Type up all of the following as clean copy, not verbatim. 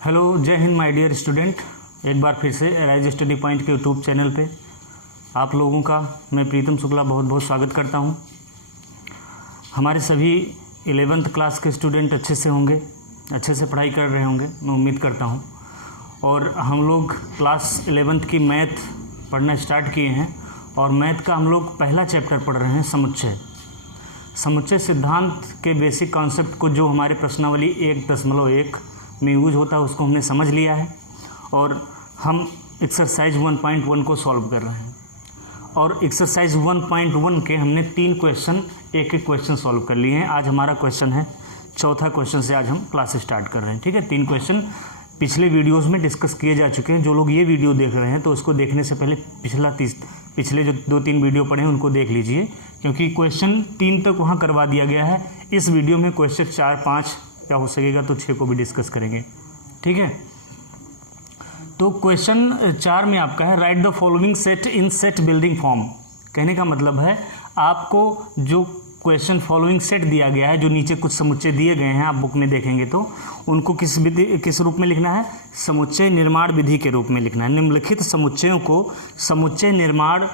Hello, जय Hind my dear student. एक बार फिर से राइज स्टडी पॉइंट के यूट्यूब चैनल पे आप लोगों का मैं प्रीतम शुक्ला बहुत बहुत स्वागत करता हूं। हमारे सभी 11th क्लास के स्टूडेंट अच्छे से होंगे, अच्छे से पढ़ाई कर रहे होंगे, मैं उम्मीद करता हूं। और हम लोग क्लास 11th की मैथ पढ़ना स्टार्ट किए हैं और मैथ का हम लोग पहला चैप्टर पढ़ रहे हैं, समुच्चय सिद्धांत के बेसिक कॉन्सेप्ट को जो हमारे प्रश्नावली 1.1 में यूज होता है उसको हमने समझ लिया है और हम एक्सरसाइज 1.1 को सॉल्व कर रहे हैं। और एक्सरसाइज 1.1 के हमने 3 क्वेश्चन एक क्वेश्चन सॉल्व कर लिए हैं। आज हमारा क्वेश्चन है चौथा क्वेश्चन से आज हम क्लास स्टार्ट कर रहे हैं। ठीक है, 3 क्वेश्चन पिछले वीडियोस में डिस्कस किए जा चुके हैं। जो लोग ये वीडियो देख रहे हैं तो उसको देखने से पहले पिछले जो 2-3 वीडियो पढ़े हैं उनको देख लीजिए, क्योंकि क्वेश्चन 3 तक वहाँ करवा दिया गया है। इस वीडियो में क्वेश्चन 4-5 क्या हो सकेगा तो 6 को भी डिस्कस करेंगे। ठीक है, तो क्वेश्चन 4 में आपका है right the following set in set building form. कहने का मतलब है आपको जो क्वेश्चन फॉलोइंग सेट दिया गया है, जो नीचे कुछ समुच्चय दिए गए हैं, आप बुक में देखेंगे तो उनको किस रूप में लिखना है? समुच्चय निर्माण विधि के रूप में लिखना है। निम्नलिखित समुच्चयों को समुच्चय निर्माण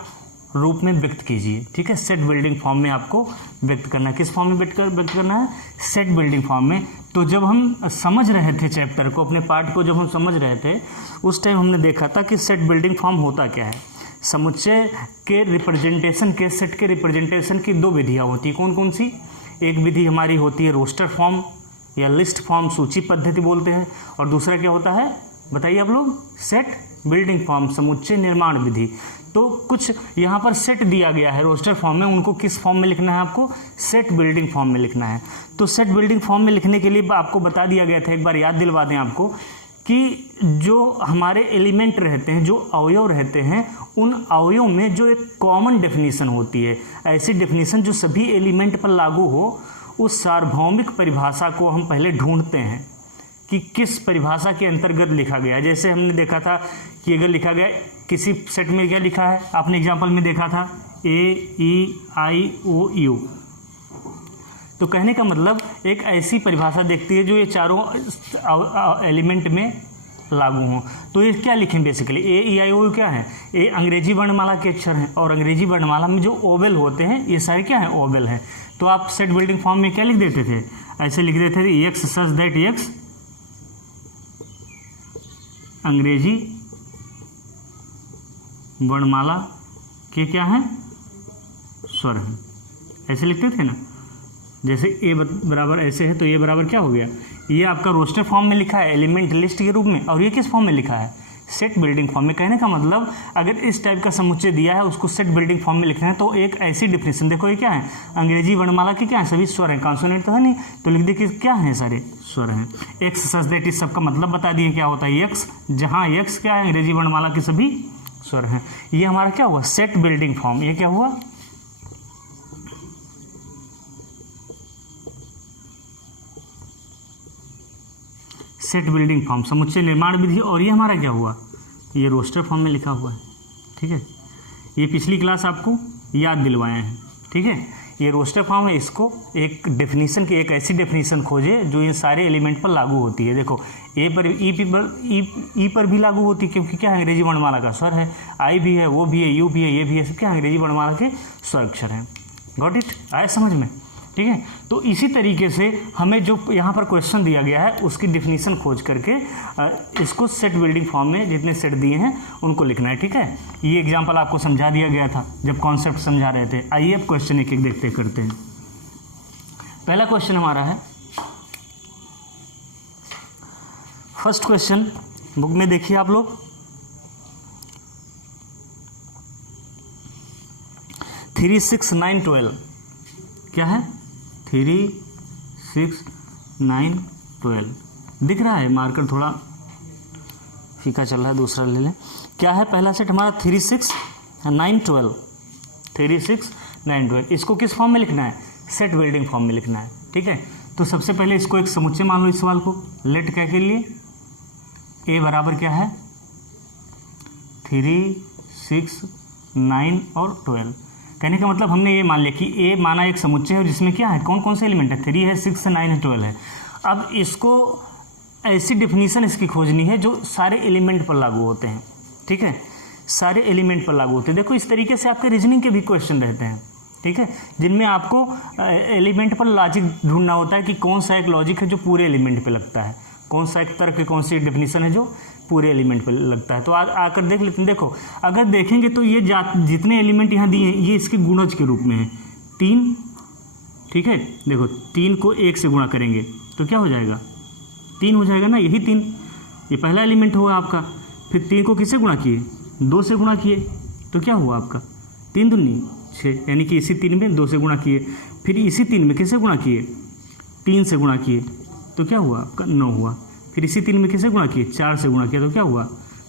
रूप में व्यक्त कीजिए। ठीक है, सेट बिल्डिंग फॉर्म में आपको व्यक्त करना है। किस फॉर्म में व्यक्त करना है? सेट बिल्डिंग फॉर्म में। तो जब हम समझ रहे थे चैप्टर को, अपने पार्ट को जब हम समझ रहे थे उस टाइम हमने देखा था कि सेट बिल्डिंग फॉर्म होता क्या है। समुच्चय के रिप्रेजेंटेशन के, सेट के रिप्रेजेंटेशन की 2 विधियाँ होती हैं। कौन कौन सी? एक विधि हमारी होती है रोस्टर फॉर्म या लिस्ट फॉर्म, सूची पद्धति बोलते हैं, और दूसरा क्या होता है बताइए आप लोग? सेट बिल्डिंग फॉर्म, समुच्चय निर्माण विधि। तो कुछ यहाँ पर सेट दिया गया है रोस्टर फॉर्म में, उनको किस फॉर्म में लिखना है? आपको सेट बिल्डिंग फॉर्म में लिखना है। तो सेट बिल्डिंग फॉर्म में लिखने के लिए आपको बता दिया गया था, एक बार याद दिलवा दें आपको, कि जो हमारे एलिमेंट रहते हैं, जो अवयव रहते हैं, उन अवयव में जो एक कॉमन डेफिनेशन होती है, ऐसी डेफिनेशन जो सभी एलिमेंट पर लागू हो, उस सार्वभौमिक परिभाषा को हम पहले ढूंढते हैं कि किस परिभाषा के अंतर्गत लिखा गया। जैसे हमने देखा था कि अगर लिखा गया किसी सेट में, क्या लिखा है आपने एग्जाम्पल में देखा था AEIOU। तो कहने का मतलब एक ऐसी परिभाषा देखती है जो ये चारों एलिमेंट में लागू हों। तो ये क्या लिखें बेसिकली? AEIOU क्या है? ये अंग्रेजी वर्णमाला के अक्षर हैं और अंग्रेजी वर्णमाला में जो ओवेल होते हैं ये सारे क्या हैं? ओवेल हैं। तो आप सेट बिल्डिंग फॉर्म में क्या लिख देते थे? ऐसे लिख देते थे एक्स सच दैट एक्स अंग्रेजी वर्णमाला के क्या हैं? स्वर हैं। ऐसे लिखते थे ना, जैसे ए बराबर ऐसे है तो ये बराबर क्या हो गया? ये आपका रोस्टर फॉर्म में लिखा है एलिमेंट लिस्ट के रूप में, और ये किस फॉर्म में लिखा है? सेट बिल्डिंग फॉर्म में। कहने का मतलब अगर इस टाइप का समुच्चय दिया है उसको सेट बिल्डिंग फॉर्म में लिखना है तो एक ऐसी डिफिनेशन, देखो ये क्या है? अंग्रेजी वर्णमाला के क्या है? सभी स्वर हैं, कॉन्सोनेंट तो है नहीं, तो लिख दे कि क्या है? सारे स्वर हैं। एक्स सच दैट इज, सबका मतलब बता दिए क्या होता है एक्स, जहाँ एक्स क्या है? अंग्रेजी वर्णमाला के सभी स्वर हैं। ये हमारा क्या हुआ? Set building form. ये क्या हुआ? सेट बिल्डिंग फॉर्म, समुच्चय निर्माण विधि। और ये हमारा क्या हुआ? ये रोस्टर फॉर्म में लिखा हुआ है। ठीक है, ये पिछली क्लास आपको याद दिलवाए हैं। ठीक है, ये रोस्टर फॉर्म है। इसको एक डेफिनेशन की, एक ऐसी डेफिनेशन खोजे जो ये सारे एलिमेंट पर लागू होती है। देखो ए पर ई पर भी लागू होती है, क्योंकि क्या अंग्रेजी वर्णमाला का स्वर है। आई भी है, वो भी है, यू भी है, ये भी है, सब क्या अंग्रेजी वर्णमाला के स्वर अक्षर हैं। Got it? आया समझ में? ठीक है, तो इसी तरीके से हमें जो यहाँ पर क्वेश्चन दिया गया है उसकी डिफिनीशन खोज करके इसको सेट बिल्डिंग फॉर्म में जितने सेट दिए हैं उनको लिखना है। ठीक है, ये एग्जांपल आपको समझा दिया गया था जब कॉन्सेप्ट समझा रहे थे। आइए अब क्वेश्चन एक एक देखते करते हैं। पहला क्वेश्चन हमारा है, फर्स्ट क्वेश्चन बुक में देखिए आप लोग, 3, 6, 9, 12 क्या है? 3, 6, 9, 12 दिख रहा है? मार्कर थोड़ा फीका चल रहा है, दूसरा ले लें। क्या है पहला सेट हमारा? 3, 6, 9, 12। 3, 6, 9, 12 इसको किस फॉर्म में लिखना है? सेट बिल्डिंग फॉर्म में लिखना है। ठीक है, तो सबसे पहले इसको एक समुच्चय मान लो। इस सवाल को लेट क्या के लिए ए बराबर क्या है? 3, 6, 9 और 12। कहने का मतलब हमने ये मान लिया कि ए माना एक समुच्चय है जिसमें क्या है? कौन कौन से एलिमेंट है? 3 है, 6 है, 9 है, 12 है। अब इसको ऐसी डेफिनेशन इसकी खोजनी है जो सारे एलिमेंट पर लागू होते हैं, ठीक है, सारे एलिमेंट पर लागू होते हैं। देखो इस तरीके से आपके रीजनिंग के भी क्वेश्चन रहते हैं, ठीक है, जिनमें आपको एलिमेंट पर लॉजिक ढूंढना होता है कि कौन सा एक लॉजिक है जो पूरे एलिमेंट पे लगता है, कौन सा एक तर्क, कौन सी डेफिनेशन है जो पूरे एलिमेंट पे लगता है। तो आकर देख लेते हैं। देखो अगर देखेंगे तो ये जितने एलिमेंट यहाँ दिए हैं ये इसके गुणज के रूप में है 3, ठीक है। देखो 3 को 1 से गुणा करेंगे तो क्या हो जाएगा, 3 हो जाएगा ना, यही 3, ये पहला एलिमेंट हुआ आपका। फिर 3 को किससे गुणा किए, 2 से गुणा किए तो क्या हुआ आपका 3 दूनी 6, यानी कि इसी 3 में 2 से गुणा किए। फिर इसी 3 में किससे गुणा किए, 3 से गुणा किए तो क्या हुआ आपका 9 हुआ। फिर इसी 3 में किससे गुणा किए, 4 से गुणा किया तो क्या हुआ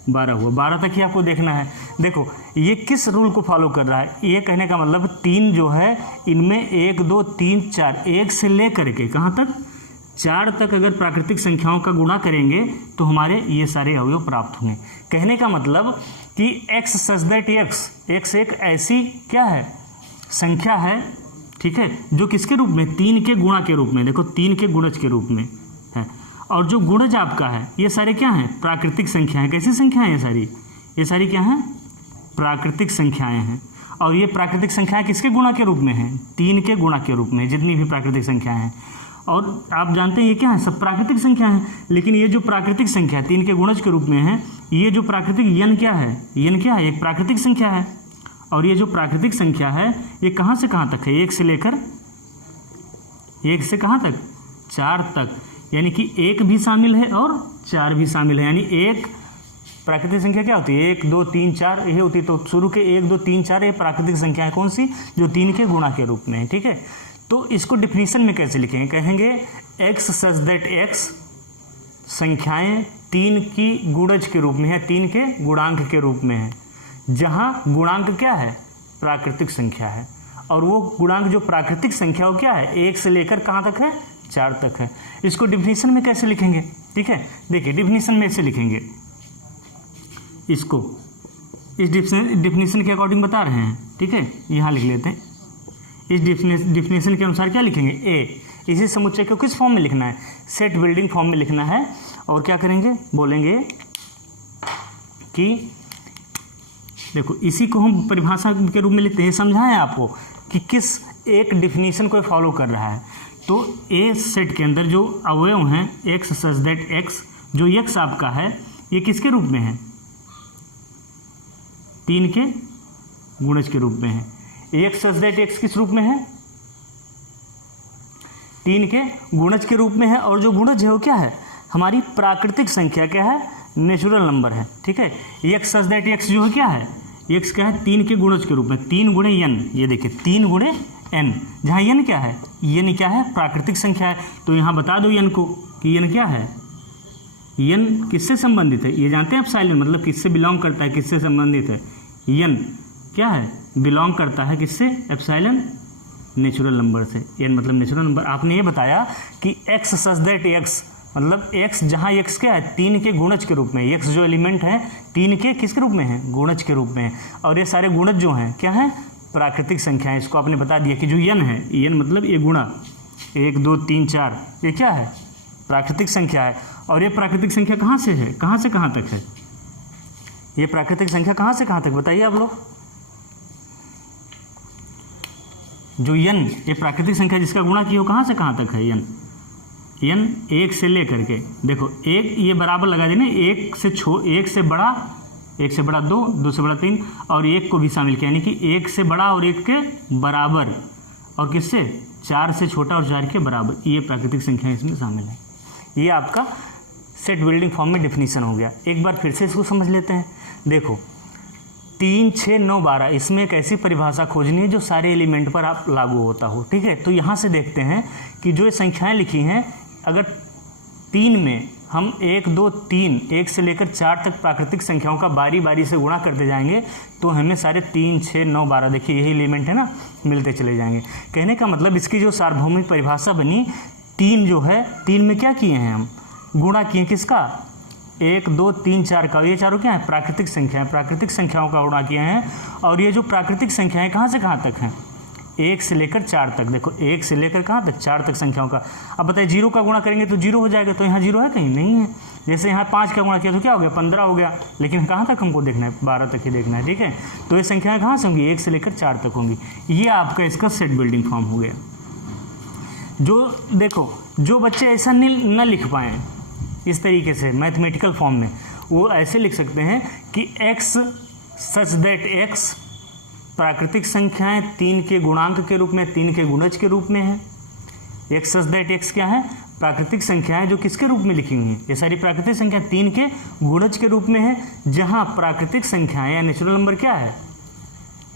12 हुआ। 12 तक ही आपको देखना है। देखो ये किस रूल को फॉलो कर रहा है, ये कहने का मतलब 3 जो है इनमें 1 2 3 4 1 से ले करके कहाँ तक 4 तक अगर प्राकृतिक संख्याओं का गुणा करेंगे तो हमारे ये सारे अवयव प्राप्त होंगे। कहने का मतलब कि x सच दैट x एक ऐसी क्या है संख्या है, ठीक है, जो किसके रूप में 3 के गुणा के रूप में, देखो 3 के गुणज के रूप में है। और जो गुणज आपका है ये सारे क्या हैं, प्राकृतिक संख्याएं। कैसी संख्याएं ये सारी क्या हैं, प्राकृतिक संख्याएं हैं। और ये प्राकृतिक संख्याएं किसके गुणा के रूप में हैं, 3 के गुणा के रूप में, जितनी भी प्राकृतिक संख्याएं हैं। और आप जानते हैं ये क्या है, सब प्राकृतिक संख्या है। लेकिन ये जो प्राकृतिक संख्या 3 के गुणज के रूप में है, ये जो प्राकृतिक यन क्या है, यन क्या है, एक प्राकृतिक संख्या है। और ये जो प्राकृतिक संख्या है ये कहाँ से कहाँ तक है, 1 से लेकर 1 से कहाँ तक 4 तक, यानी कि 1 भी शामिल है और 4 भी शामिल है। यानी एक प्राकृतिक संख्या क्या होती है, 1 2 3 4 ये होती है। तो शुरू के 1 2 3 4 ये प्राकृतिक संख्या है, कौन सी, जो 3 के गुणा के रूप में है, ठीक है। तो इसको डिफिनीशन में कैसे लिखेंगे, कहेंगे x सच दैट x संख्याएं 3 की गुणज के रूप में है, 3 के गुणांक के रूप में है, जहां गुणांक क्या है, प्राकृतिक संख्या है। और वो गुणांक जो प्राकृतिक संख्या वो क्या है, 1 से लेकर कहां तक है, 4 तक है। इसको डिफिनीशन में कैसे लिखेंगे, ठीक है, देखिए डिफिनीशन में ऐसे लिखेंगे, इसको इस डिफिनीशन के अकॉर्डिंग बता रहे हैं, ठीक है। यहाँ लिख लेते हैं, इस डिफिनेशन के अनुसार क्या लिखेंगे, ए। इसी समुच्चय को किस फॉर्म में लिखना है, सेट बिल्डिंग फॉर्म में लिखना है। और क्या करेंगे, बोलेंगे कि देखो इसी को हम परिभाषा के रूप में लिखते हैं, समझाएं आपको कि किस एक डिफिनीशन को फॉलो कर रहा है। तो ए सेट के अंदर जो अवयव हैं x सच दैट x, जो x आपका है ये किसके रूप में है, 3 के गुणज के रूप में है। x सच दैट x किस रूप में है, 3 के गुणज के रूप में है। और जो गुणज है वो क्या है, हमारी प्राकृतिक संख्या क्या है, नेचुरल नंबर है, ठीक है। x सच दैट x जो है क्या है, x क्या है, 3 के गुणज के रूप में, 3 गुणे n, ये देखिए 3 गुणे n, जहाँ n क्या है, n क्या है, प्राकृतिक संख्या है। तो यहाँ बता दो n को कि n क्या है, n किससे संबंधित है, ये जानते हैं आप, साइलेंट मतलब किससे बिलोंग करता है, किससे संबंधित है, n क्या है, बिलोंग करता है किससे, एप्सिलॉन नेचुरल नंबर से। n मतलब नेचुरल नंबर। आपने ये बताया कि x सच दैट x मतलब x जहाँ x क्या है, 3 के गुणज के रूप में, x जो एलिमेंट है 3 के किसके रूप में है, गुणज के रूप में है। और ये सारे गुणज जो हैं क्या है, प्राकृतिक संख्या है। इसको आपने बता दिया कि जो n है, n मतलब ये गुणा 1 2 3 4 ये क्या है, प्राकृतिक संख्या है। और ये प्राकृतिक संख्या कहाँ से है, कहाँ से कहाँ तक है, ये प्राकृतिक संख्या कहाँ से कहाँ तक बताइए आप लोग। जो n ये प्राकृतिक संख्या जिसका गुणा किया हो कहाँ से कहाँ तक है, n 1 से ले करके, देखो 1 ये बराबर लगा देना, 1 से बड़ा 2 2 से बड़ा 3 और 1 को भी शामिल किया, यानी कि 1 से बड़ा और 1 के बराबर, और किससे 4 से छोटा और 4 के बराबर, ये प्राकृतिक संख्या इसमें शामिल है। ये आपका सेट बिल्डिंग फॉर्म में डिफिनीशन हो गया। एक बार फिर से इसको समझ लेते हैं। देखो 3 6 9 12 इसमें एक ऐसी परिभाषा खोजनी है जो सारे एलिमेंट पर आप लागू होता हो, ठीक है। तो यहाँ से देखते हैं कि जो ये संख्याएं लिखी हैं, अगर 3 में हम 1 2 3 1 से लेकर 4 तक प्राकृतिक संख्याओं का बारी बारी से गुणा करते जाएंगे तो हमें सारे 3 6 9 12 देखिए यही एलिमेंट है ना, मिलते चले जाएंगे। कहने का मतलब इसकी जो सार्वभौमिक परिभाषा बनी, 3 जो है 3 में क्या किए हैं हम, गुणा किए किसका, 1 2 3 4 का, ये चारों क्या है, प्राकृतिक संख्या है, प्राकृतिक संख्याओं का गुणा किए हैं। और ये जो प्राकृतिक संख्याएं कहाँ से कहाँ तक हैं, 1 से लेकर 4 तक। देखो 1 से लेकर कहाँ तक, 4 तक संख्याओं का। अब बताइए 0 का गुणा करेंगे तो 0 हो जाएगा, तो यहाँ 0 है कहीं नहीं है। जैसे यहाँ 5 का गुणा किया तो क्या हो गया, 15 हो गया, लेकिन कहाँ तक हमको देखना है, 12 तक ही देखना है, ठीक है। तो ये संख्याएँ कहाँ से होंगी, 1 से लेकर 4 तक होंगी। ये आपका इसका सेट बिल्डिंग फॉर्म हो गया। जो देखो जो बच्चे ऐसा न लिख पाएँ इस तरीके से मैथमेटिकल फॉर्म में, वो ऐसे लिख सकते हैं कि x सच दैट x प्राकृतिक संख्याएं 3 के गुणांक के रूप में, 3 के गुणज के रूप में है। x सच दैट x क्या है, प्राकृतिक संख्याएं जो किसके रूप में लिखी हुई हैं, ये सारी प्राकृतिक संख्या 3 के गुणज के रूप में है, जहां प्राकृतिक संख्याएं या नेचुरल नंबर क्या है,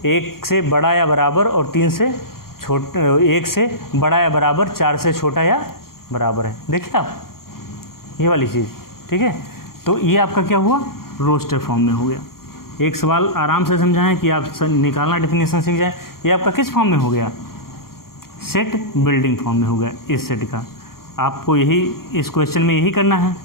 1 से बड़ा या बराबर और 3 से छोटा, 1 से बड़ा या बराबर, 4 से छोटा या बराबर है। देखिए आप ये वाली चीज़, ठीक है। तो ये आपका क्या हुआ, रोस्टर फॉर्म में हो गया। एक सवाल आराम से समझाएं कि आप निकालना डेफिनेशन सीख जाएं। ये आपका किस फॉर्म में हो गया, सेट बिल्डिंग फॉर्म में हो गया। इस सेट का आपको यही इस क्वेश्चन में यही करना है,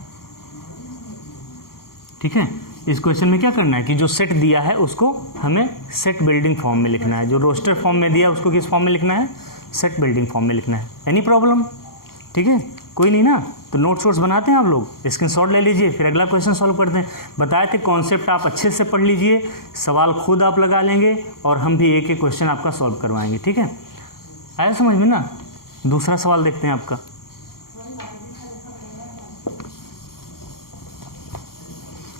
ठीक है। इस क्वेश्चन में क्या करना है कि जो सेट दिया है उसको हमें सेट बिल्डिंग फॉर्म में लिखना है, जो रोस्टर फॉर्म में दिया उसको किस फॉर्म में लिखना है, सेट बिल्डिंग फॉर्म में लिखना है। एनी प्रॉब्लम, ठीक है, कोई नहीं ना। तो नोट शोट्स बनाते हैं आप लोग, स्क्रीनशॉट ले लीजिए, फिर अगला क्वेश्चन सॉल्व करते हैं। बताए थे कॉन्सेप्ट आप अच्छे से पढ़ लीजिए, सवाल खुद आप लगा लेंगे और हम भी एक एक क्वेश्चन आपका सॉल्व करवाएंगे, ठीक है। आया समझ में ना। दूसरा सवाल देखते हैं आपका।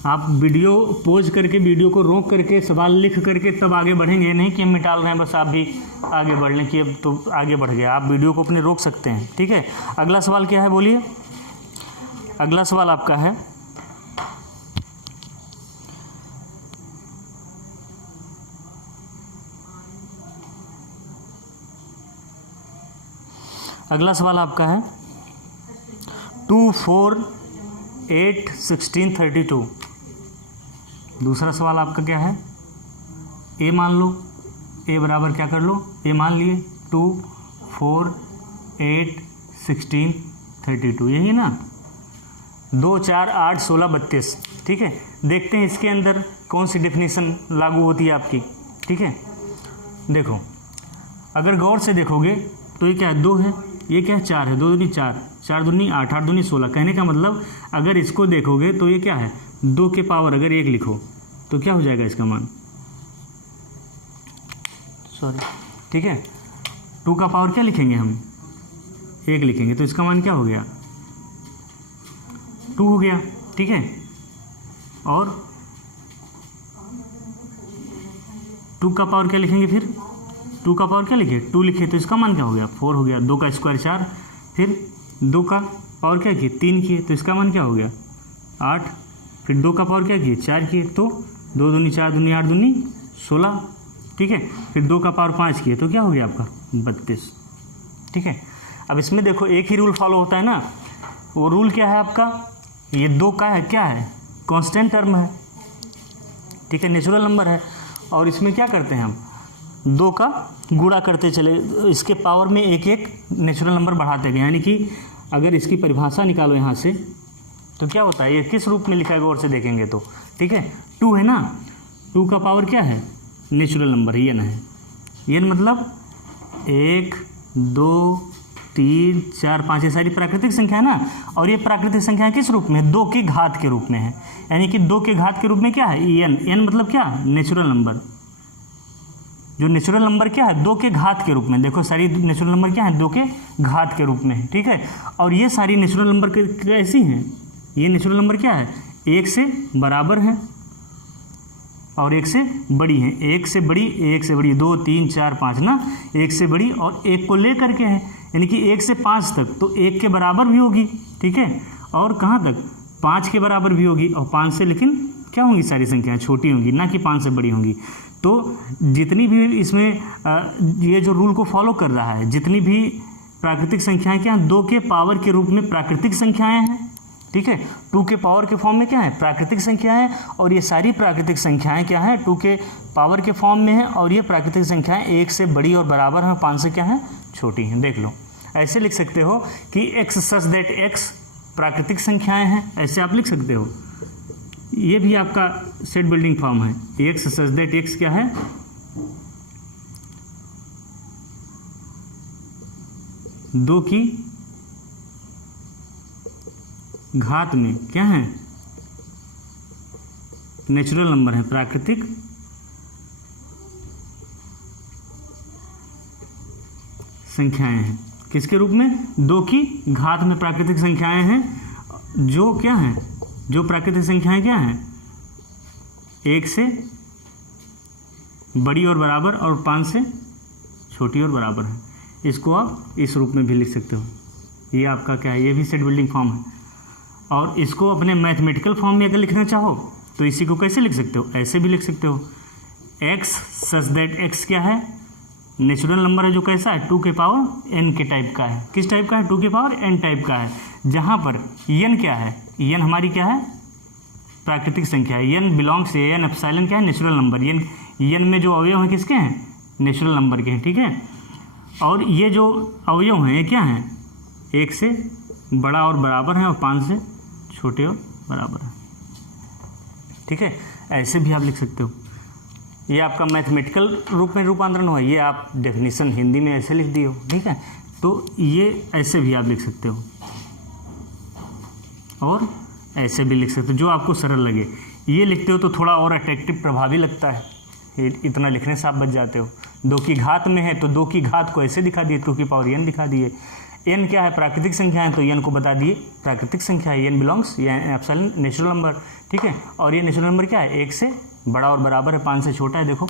आप वीडियो पॉज करके, वीडियो को रोक करके, सवाल लिख करके तब आगे बढ़ेंगे, नहीं कि हम मिटाल रहे हैं बस आप भी आगे बढ़ लें कि अब तो आगे बढ़ गया। आप वीडियो को अपने रोक सकते हैं, ठीक है। अगला सवाल क्या है बोलिए। अगला सवाल आपका है है 2, 4, 8, 16, 32। दूसरा सवाल आपका क्या है, ए मान लो, ए बराबर क्या कर लो, ए मान लिए 2, 4, 8, 16, 32, यही ना। 2, 4, 8, 16, 32, ठीक है। देखते हैं इसके अंदर कौन सी डेफिनेशन लागू होती है आपकी, ठीक है। देखो अगर गौर से देखोगे तो ये क्या है, 2 है, ये क्या है, 4 है, 2 दूनी 4, 4 दूनी 8, 8 दूनी 16। कहने का मतलब अगर इसको देखोगे तो ये क्या है, 2 के पावर अगर 1 लिखो तो क्या हो जाएगा इसका मान, सॉरी, ठीक है। 2 का पावर क्या लिखेंगे हम, 1 लिखेंगे, तो इसका मान क्या हो गया, 2 हो गया, ठीक है। और 2 का पावर क्या लिखेंगे, फिर 2 का पावर क्या लिखे, 2 लिखे तो इसका मान क्या हो गया, 4 हो गया। 2 का स्क्वायर 4, फिर 2 का पावर क्या किए, 3 किए तो इसका मान क्या हो गया, 8। फिर 2 का पावर क्या किए, 4 किए तो 2 दूनी 4 दूनी 8 दूनी 16, ठीक है। फिर 2 का पावर 5 किए तो क्या हो गया आपका 32, ठीक है। अब इसमें देखो एक ही रूल फॉलो होता है ना, वो रूल क्या है आपका, ये 2 का है, क्या है, कांस्टेंट टर्म है, ठीक है, नेचुरल नंबर है। और इसमें क्या करते हैं हम, 2 का गुणा करते चले, इसके पावर में एक एक नेचुरल नंबर बढ़ाते गए। यानी कि अगर इसकी परिभाषा निकालो यहाँ से तो क्या होता है, ये किस रूप में लिखा है गौर से देखेंगे तो, ठीक है। 2 है ना, 2 का पावर क्या है, नेचुरल नंबर एन है। एन मतलब 1, 2, 3, 4, 5, ये सारी प्राकृतिक संख्या है ना। और ये प्राकृतिक संख्या किस रूप में, 2 के घात के रूप में है। यानी कि 2 के घात के रूप में क्या है, एन। एन मतलब क्या, नेचुरल नंबर। जो नेचुरल नंबर क्या है, 2 के घात के रूप में। देखो सारी नेचुरल नंबर क्या है, 2 के घात के रूप में है, ठीक है। और ये सारी नेचुरल नंबर कैसी हैं, ये नेचुरल नंबर क्या है, 1 से बराबर है और 1 से बड़ी है। 1 से बड़ी, 1 से बड़ी, 2, 3, 4, 5 ना, 1 से बड़ी और 1 को ले करके है, यानी कि 1 से 5 तक, तो 1 के बराबर भी होगी, ठीक है। और कहाँ तक, 5 के बराबर भी होगी, और 5 से लेकिन क्या होंगी, सारी संख्याएं छोटी होंगी, ना कि 5 से बड़ी होंगी। तो जितनी भी इसमें ये जो रूल को फॉलो कर रहा है, जितनी भी प्राकृतिक संख्याएं क्या हैं, 2 के पावर के रूप में प्राकृतिक संख्याएं हैं, ठीक है। 2 के पावर के फॉर्म में क्या है, प्राकृतिक संख्याएं। और ये सारी प्राकृतिक संख्याएं क्या है, 2 के पावर के फॉर्म में है। और ये प्राकृतिक संख्याएं 1 से बड़ी और बराबर हैं, 5 से क्या है, छोटी हैं। देख लो, ऐसे लिख सकते हो कि x सच दैट x प्राकृतिक संख्याएं हैं, ऐसे आप लिख सकते हो। ये भी आपका सेट बिल्डिंग फॉर्म है। x सच दैट x क्या है, 2 की घात में क्या है, नेचुरल नंबर है, प्राकृतिक संख्याएं हैं। किसके रूप में, 2 की घात में प्राकृतिक संख्याएं हैं, जो क्या हैं, जो प्राकृतिक संख्याएं क्या हैं, 1 से बड़ी और बराबर और 5 से छोटी और बराबर है। इसको आप इस रूप में भी लिख सकते हो। ये आपका क्या है, ये भी सेट बिल्डिंग फॉर्म है। और इसको अपने मैथमेटिकल फॉर्म में अगर लिखना चाहो तो इसी को कैसे लिख सकते हो, ऐसे भी लिख सकते हो। x सच दैट x क्या है, नेचुरल नंबर है जो कैसा है, 2 के पावर n के टाइप का है। किस टाइप का है, 2 के पावर n टाइप का है, जहाँ पर n क्या है, n हमारी क्या है, प्राकृतिक संख्या है। n बिलोंग्स से n एप्सिलॉन क्या है, नेचुरल नंबर। n में जो अवयव हैं किसके हैं, नेचुरल नंबर के हैं, ठीक है। और ये जो अवयव हैं ये क्या हैं, 1 से बड़ा और बराबर है और 5 से छोटे और बराबर है, ठीक है। ऐसे भी आप लिख सकते हो। ये आपका मैथमेटिकल रूप में रूपांतरण हुआ, ये आप डेफिनेशन हिंदी में ऐसे लिख दिए हो, ठीक है। तो ये ऐसे भी आप लिख सकते हो और ऐसे भी लिख सकते हो, जो आपको सरल लगे। ये लिखते हो तो थोड़ा और अट्रैक्टिव, प्रभावी लगता है। इतना लिखने से आप बच जाते हो। 2 की घात में है तो 2 की घात को ऐसे दिखा दिए, 2 की पावर n दिखा दिए। n क्या है, प्राकृतिक संख्या है, तो n को बता दिए प्राकृतिक संख्या है, n बिलोंग्स, ये एप्सिलॉन नेचुरल नंबर, ठीक है। और ये नेचुरल नंबर क्या है, 1 से बड़ा और बराबर है, 5 से छोटा है। देखो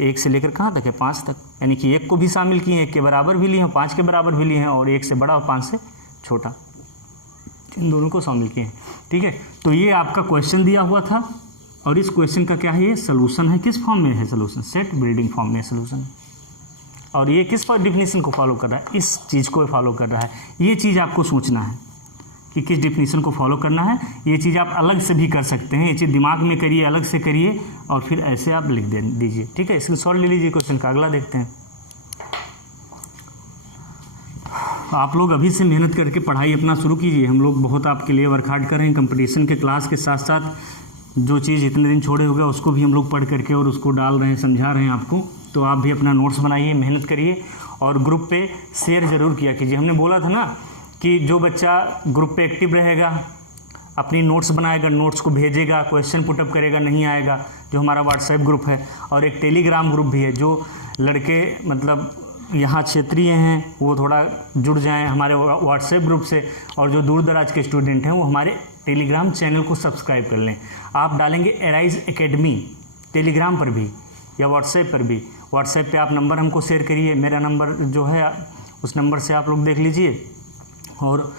1 से लेकर कहाँ तक है, 5 तक, यानी कि 1 को भी शामिल किए हैं, 1 के बराबर भी लिए हैं, 5 के बराबर भी लिए हैं, और 1 से बड़ा और 5 से छोटा, इन दोनों को शामिल किए हैं, ठीक है। तो ये आपका क्वेश्चन दिया हुआ था और इस क्वेश्चन का क्या है, ये सोल्यूशन है। किस फॉर्म में है सोल्यूशन, सेट बिल्डिंग फॉर्म में सोल्यूशन है। और ये किस पर डिफिनीशन को फॉलो कर रहा है, इस चीज़ को फॉलो कर रहा है। ये चीज़ आपको सोचना है कि किस डिफिनीशन को फॉलो करना है। ये चीज़ आप अलग से भी कर सकते हैं, ये चीज़ दिमाग में करिए, अलग से करिए और फिर ऐसे आप लिख दीजिए, ठीक है। इसको सॉल्व ले लीजिए। क्वेश्चन का अगला देखते हैं। आप लोग अभी से मेहनत करके पढ़ाई अपना शुरू कीजिए। हम लोग बहुत आपके लिए वर्क हार्ड कर रहे हैं। कंपटीशन के क्लास के साथ साथ जो चीज़ इतने दिन छोड़े हो गए उसको भी हम लोग पढ़ करके और उसको डाल रहे हैं, समझा रहे हैं आपको। तो आप भी अपना नोट्स बनाइए, मेहनत करिए और ग्रुप पे शेयर ज़रूर किया कीजिए। हमने बोला था ना कि जो बच्चा ग्रुप पे एक्टिव रहेगा, अपनी नोट्स बनाएगा, नोट्स को भेजेगा, क्वेश्चन पुटअप करेगा, नहीं आएगा, जो हमारा व्हाट्सएप ग्रुप है, और एक टेलीग्राम ग्रुप भी है। जो लड़के मतलब यहाँ क्षेत्रीय हैं वो थोड़ा जुड़ जाएं हमारे व्हाट्सएप ग्रुप से, और जो दूर दराज के स्टूडेंट हैं वो हमारे टेलीग्राम चैनल को सब्सक्राइब कर लें। आप डालेंगे एराइज एकेडमी टेलीग्राम पर भी या व्हाट्सएप पर भी। व्हाट्सएप पे आप नंबर हमको शेयर करिए, मेरा नंबर जो है उस नंबर से आप लोग देख लीजिए और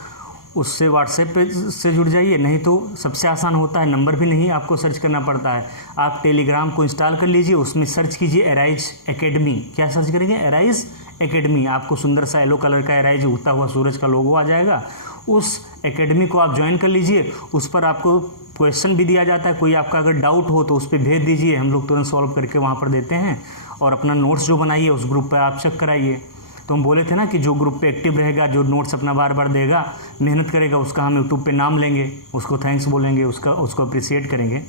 उससे व्हाट्सएप पे से जुड़ जाइए। नहीं तो सबसे आसान होता है, नंबर भी नहीं आपको सर्च करना पड़ता है, आप टेलीग्राम को इंस्टॉल कर लीजिए, उसमें सर्च कीजिए एराइज एकेडमी। क्या सर्च करेंगे, एराइज एकेडमी। आपको सुंदर सा येलो कलर का एराइज उगता हुआ सूरज का लोगो आ जाएगा। उस एकेडमी को आप ज्वाइन कर लीजिए। उस पर आपको क्वेश्चन भी दिया जाता है, कोई आपका अगर डाउट हो तो उस पर भेज दीजिए, हम लोग तुरंत सॉल्व करके वहाँ पर देते हैं। और अपना नोट्स जो बनाइए उस ग्रुप पर आप चेक कराइए। तो हम बोले थे ना कि जो ग्रुप पे एक्टिव रहेगा, जो नोट्स अपना बार बार देगा, मेहनत करेगा, उसका हम यूट्यूब पे नाम लेंगे, उसको थैंक्स बोलेंगे, उसको अप्रिसिएट करेंगे।